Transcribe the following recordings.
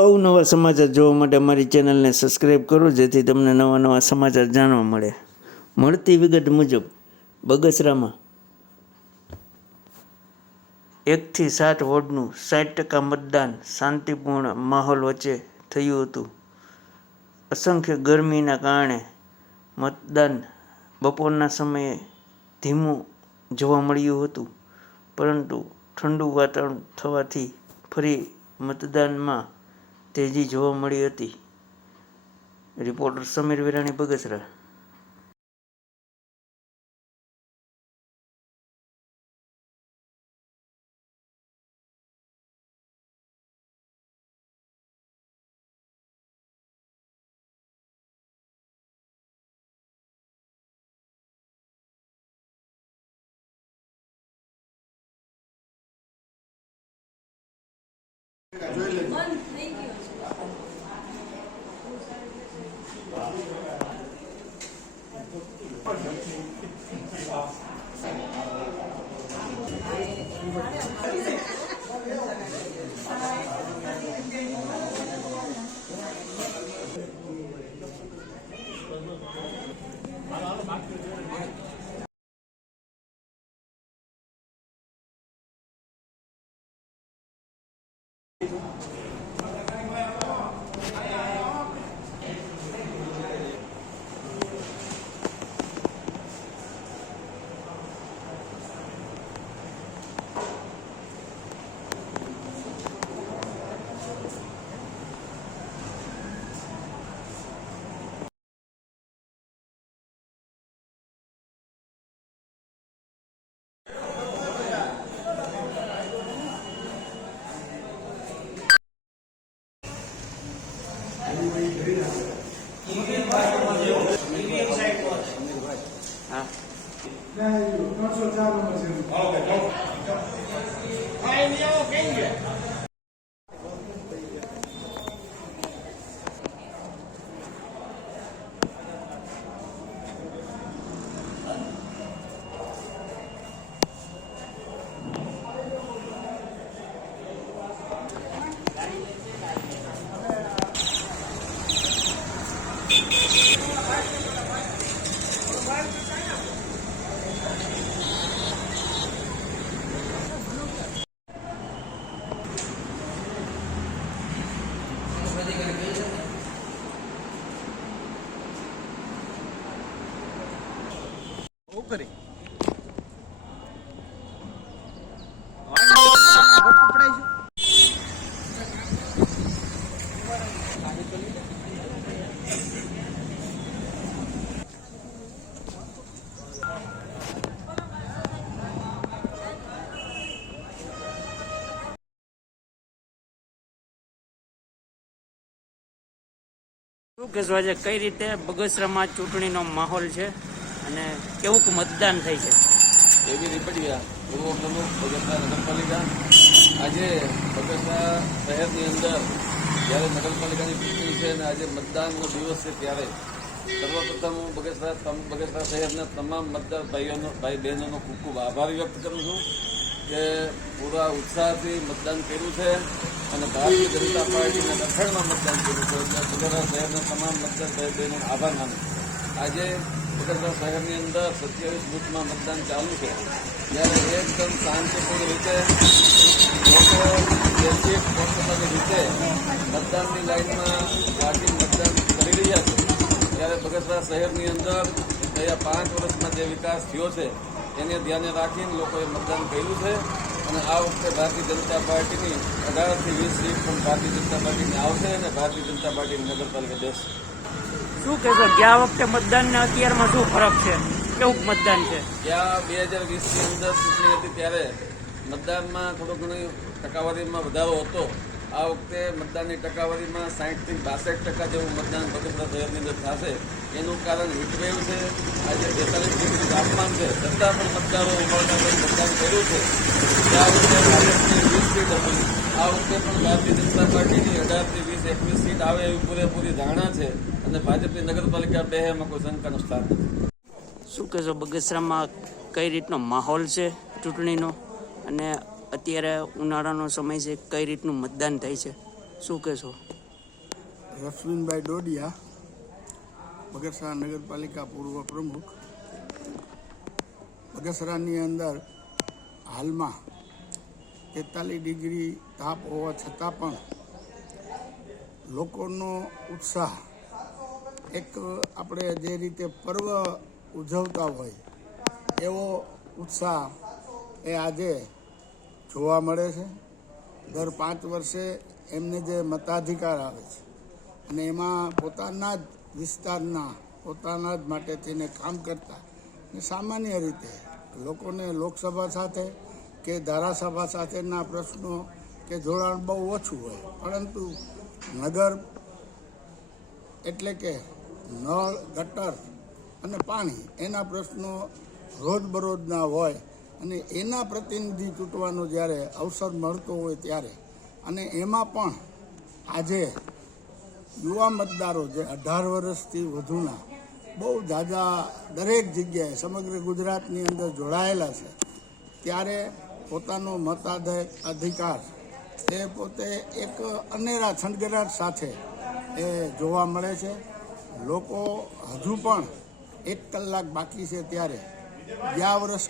અવનવા સમાચાર જોવા માટે અમારી ચેનલને સબસ્ક્રાઈબ કરો, જેથી તમને નવા નવા સમાચાર જાણવા મળે. મળતી વિગત મુજબ બગસરામાં 1 થી 7 વોર્ડનું 60% મતદાન શાંતિપૂર્ણ માહોલ વચ્ચે થયું હતું. અસંખ્ય ગરમીના કારણે મતદાન બપોરના સમયે ધીમું જોવા મળ્યું હતું, પરંતુ ઠંડુ વાતાવરણ થવાથી ફરી મતદાનમાં તેજી જોવા મળી હતી. રિપોર્ટર સમીર વિરાણી, બગસરા. કરી શું કહેશો આજે કઈ રીતે બગસરામાં ચૂંટણીનો માહોલ છે અને કેવુંક મતદાન થઈ છે? એવી રીપડિયા પૂર્વ પ્રમુખ બગસરા નગરપાલિકા. આજે બગસરા શહેરની અંદર જ્યારે નગરપાલિકાની ચૂંટણી છે અને આજે મતદાનનો દિવસ છે, ત્યારે સર્વપ્રથમ હું બગસરા શહેરના તમામ મતદાર ભાઈ બહેનોનો ખૂબ ખૂબ આભાર વ્યક્ત કરું છું કે પૂરા ઉત્સાહથી મતદાન કર્યું છે અને ભારતીય જનતા પાર્ટીના દખણમાં મતદાન કર્યું છે. બગસરા શહેરના તમામ મતદાર ભાઈ બહેનોનો આભાર માનું. આજે બગસરા શહેરની અંદર 27 બૂથમાં મતદાન ચાલુ છે, ત્યારે એકદમ શાંતિપૂર્ણ રીતે લોકો પોતપોતાની રીતે મતદાનની લાઇનમાં લાગી મતદાન કરી રહ્યા છે. ત્યારે બગસરા શહેરની અંદર ગયા 5 વર્ષમાં જે વિકાસ થયો છે એને ધ્યાને રાખીને લોકોએ મતદાન કર્યું છે અને આ વખતે ભારતીય જનતા પાર્ટીની 18 થી 20 સીટ પણ ભારતીય જનતા પાર્ટીની આવશે અને ભારતીય જનતા પાર્ટીની નગરપાલિકા દેશે. શું કહેશો, ગયા વખતે મતદાન ને અત્યારમાં શું ફરક છે? કેવું મતદાન છે? ત્યાં 2020ની અંદર ચૂંટણી હતી ત્યારે મતદાનમાં થોડો ઘણી ટકાવારીમાં વધારો હતો. આ વખતે મતદાનની ટકાવારીમાં 60 થી 62% જેવું મતદાન બગસરા શહેરની અંદર થશે. એનું કારણ હીટવેવ છે. આજે 42 ડિગ્રી તાપમાન છે, છતાં પણ મતદારો ઉમળકા કરી મતદાન કર્યું છે. આ વખતે ભાજપની 20 સીટ હતી. આ વખતે પણ ભારતીય જનતા પાર્ટીની 18 થી 20, 21 સીટ આવે એવી પૂરેપૂરી ધારણા છે અને ભાજપની નગરપાલિકા બે એમાં કોઈ શંકાનું સ્થાન નથી. શું કહેશો, બગસરામાં કઈ રીતનો માહોલ છે ચૂંટણીનો અને અત્યારે ઉનાળાનો સમય છે, કઈ રીતનું મતદાન થાય છે? શું કહેશો? રશ્વિનભાઈ ડોડિયા, બગસરા નગરપાલિકા પૂર્વ પ્રમુખ. બગસરાની અંદર હાલમાં 43 ડિગ્રી તાપ હોવા છતાં પણ લોકોનો ઉત્સાહ એક આપણે જે રીતે પર્વ ઉજવતા હોય એવો ઉત્સાહ એ આજે જોવા મળે છે. દર 5 વર્ષે એમને જે મતાધિકાર આવે છે અને એમાં પોતાના જ વિસ્તારના પોતાના જ માટે થઈને કામ કરતા અને સામાન્ય રીતે લોકોને લોકસભા સાથે કે ધારાસભા સાથેના પ્રશ્નો કે જોડાણ બહુ ઓછું હોય, પરંતુ નગર એટલે કે નળ, ગટર અને પાણી એના પ્રશ્નો રોજબરોજના હોય અને એના પ્રતિનિધિ ચૂંટવાનો જ્યારે અવસર મળતો હોય ત્યારે અને એમાં પણ આજે યુવા મતદારો જે 18 વર્ષથી વધુના બહુ ઝાઝા દરેક જગ્યાએ સમગ્ર ગુજરાતની અંદર જોડાયેલા છે, ત્યારે પોતાનો મતાધિકાર એ પોતે એક અનેરા છણગરાટ સાથે એ જોવા મળે છે. લોકો હજુ પણ 1 કલાક બાકી છે ત્યારે ગયા વખત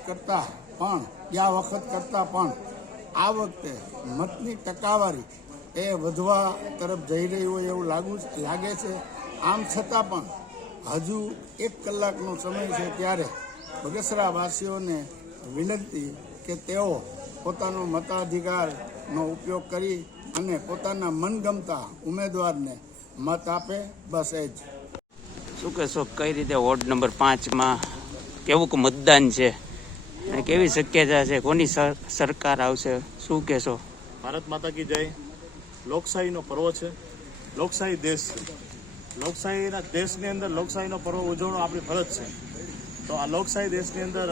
કરતાં પણ આ વખતે મતની ટકાવારી એ વધવા તરફ જઈ રહી હોય એવું લાગે છે. આમ છતાં પણ હજુ 1 કલાકનો સમય છે ત્યારે બગસરાવાસીઓને વિનંતી કે તેઓ પોતાનો મતાધિકારનો ઉપયોગ કરી અને પોતાના મનગમતા ઉમેદવારને મત આપે. બસ એ જ. શું કહેશો, કઈ રીતે વોર્ડ નંબર 5માં કેવું મતદાન છે અને કેવી શક્યતા છે, કોની સરકાર આવશે, શું કહેશો? ભારત માતા કી જય. લોકશાહીનો પર્વ છે, લોકશાહી દેશ છે. લોકશાહીના દેશની અંદર લોકશાહીનો પર્વ ઉજવણો આપણી ફરજ છે. તો આ લોકશાહી દેશની અંદર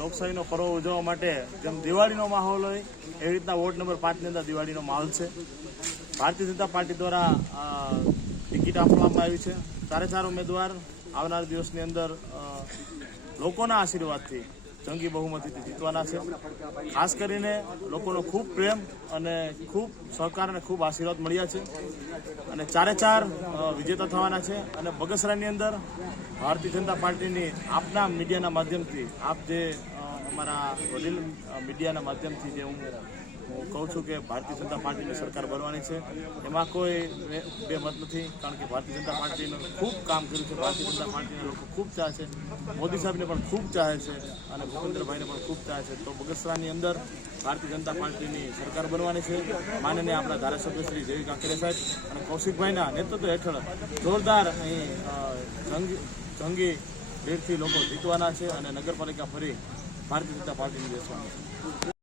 લોકશાહીનો પર્વ ઉજવવા માટે જેમ દિવાળીનો માહોલ હોય એવી રીતના વોર્ડ નંબર 5ની અંદર દિવાળીનો માહોલ છે. ભારતીય જનતા પાર્ટી દ્વારા ટિકિટ આપવામાં આવી છે. 4 ઉમેદવાર આવનાર દિવસની અંદર લોકોના આશીર્વાદથી જંગી બહુમતીથી જીતવાના છે. ખાસ કરીને લોકોનો ખૂબ પ્રેમ અને ખૂબ સહકાર અને ખૂબ આશીર્વાદ મળ્યા છે અને 4 વિજેતા થવાના છે. અને બગસરાની અંદર ભારતીય જનતા પાર્ટીની આપના મીડિયાના માધ્યમથી આપ જે અમારા વડીલ મીડિયાના માધ્યમથી જે હું કહું છું કે ભારતીય જનતા પાર્ટીની સરકાર બનવાની છે, એમાં કોઈ બે મત નથી. કારણ કે ભારતીય જનતા પાર્ટીનું ખૂબ કામ કર્યું છે, ભારતીય જનતા પાર્ટીને લોકો ખૂબ ચાહે છે, મોદી સાહેબને પણ ખૂબ ચાહે છે અને ભૂપેન્દ્રભાઈને પણ ખૂબ ચાહે છે. તો બગસરાની અંદર ભારતીય જનતા પાર્ટીની સરકાર બનવાની છે. માનનીય આપણા ધારાસભ્ય શ્રી જેવી કાંકરિયા સાહેબ અને કૌશિકભાઈના નેતૃત્વ હેઠળ જોરદાર અહીં જંગી ભીડથી લોકો જીતવાના છે અને નગરપાલિકા ફરી ભારતીય જનતા પાર્ટીની બેસવાની છે.